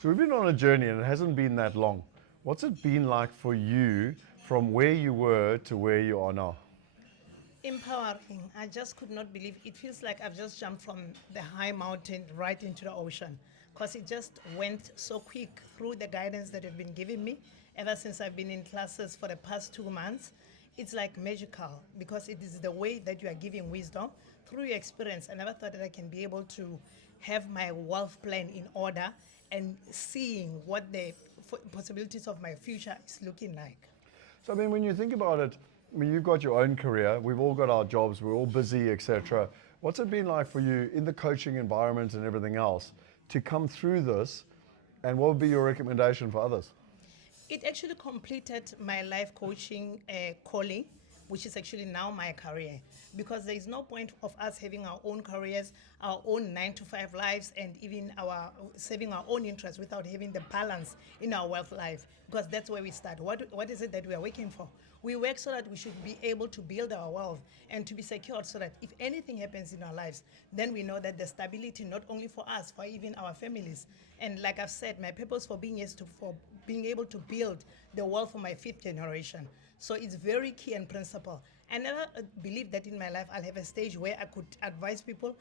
So we've been on a journey and it hasn't been that long. What's it been like for you from where you were to where you are now? Empowering. I just could not believe. It feels like I've just jumped from the high mountain right into the ocean because it just went so quick through the guidance that you've been giving me ever since I've been in classes for the past 2 months. It's like magical because it is the way that you are giving wisdom through your experience. I never thought that I can be able to have my wealth plan in order and seeing what the possibilities of my future is looking like. So I mean, when you think about it, I mean, you've got your own career. We've all got our jobs. We're all busy, etc. What's it been like for you in the coaching environment and everything else to come through this? And what would be your recommendation for others? It actually completed my life coaching calling, which is actually now my career. Because there is no point of us having our own careers, our own 9 to 5 lives, and even our saving our own interests without having the balance in our wealth life. Because that's where we start. What is it that we are working for? We work so that we should be able to build our wealth and to be secured so that if anything happens in our lives, then we know that the stability not only for us, for even our families. And like I've said, my purpose for being is to for being able to build the wealth for my fifth generation. So it's very key and principle. I never believed that in my life I'll have a stage where I could advise people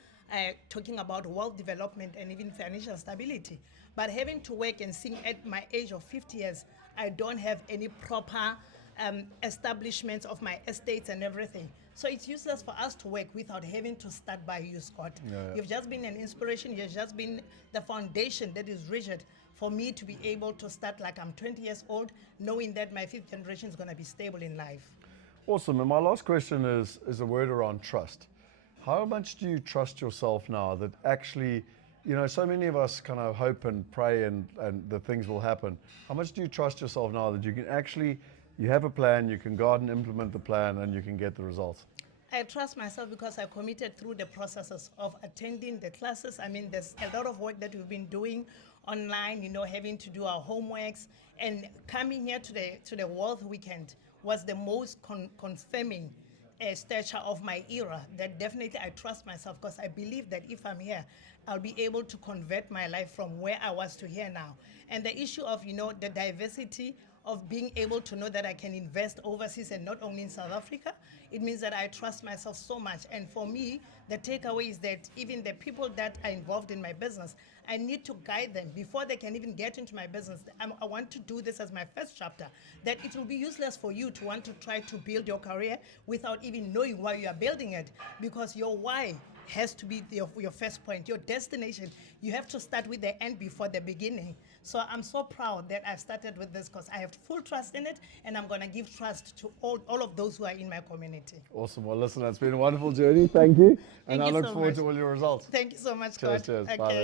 talking about wealth development and even financial stability. But having to work and seeing at my age of 50 years, I don't have any proper establishments of my estates and everything. So it's useless for us to work without having to start by you, Scott. Yeah, You've just been an inspiration. You've just been the foundation that is rigid for me to be able to start like I'm 20 years old, knowing that my fifth generation is going to be stable in life. Awesome. And my last question is a word around trust. How much do you trust yourself now that actually, so many of us kind of hope and pray and that things will happen. How much do you trust yourself now that you can actually, you have a plan, you can go out and implement the plan and you can get the results? I trust myself because I committed through the processes of attending the classes. I mean, there's a lot of work that we've been doing online, having to do our homeworks and coming here to the Wealth Weekend was the most confirming stature of my era that definitely I trust myself because I believe that if I'm here, I'll be able to convert my life from where I was to here now. And the issue of, the diversity of being able to know that I can invest overseas and not only in South Africa, it means that I trust myself so much. And for me, the takeaway is that even the people that are involved in my business, I need to guide them before they can even get into my business. I want to do this as my first chapter, that it will be useless for you to want to try to build your career without even knowing why you are building it, because your why has to be your first point, your destination. You have to start with the end before the beginning. So I'm so proud that I've started with this because I have full trust in it, and I'm going to give trust to all of those who are in my community. Awesome. Well, listen, it's been a wonderful journey. Thank you. And Thank I you look so forward much. to all your results. Thank you so much, Cheers, Scott. cheers. Bye. Okay.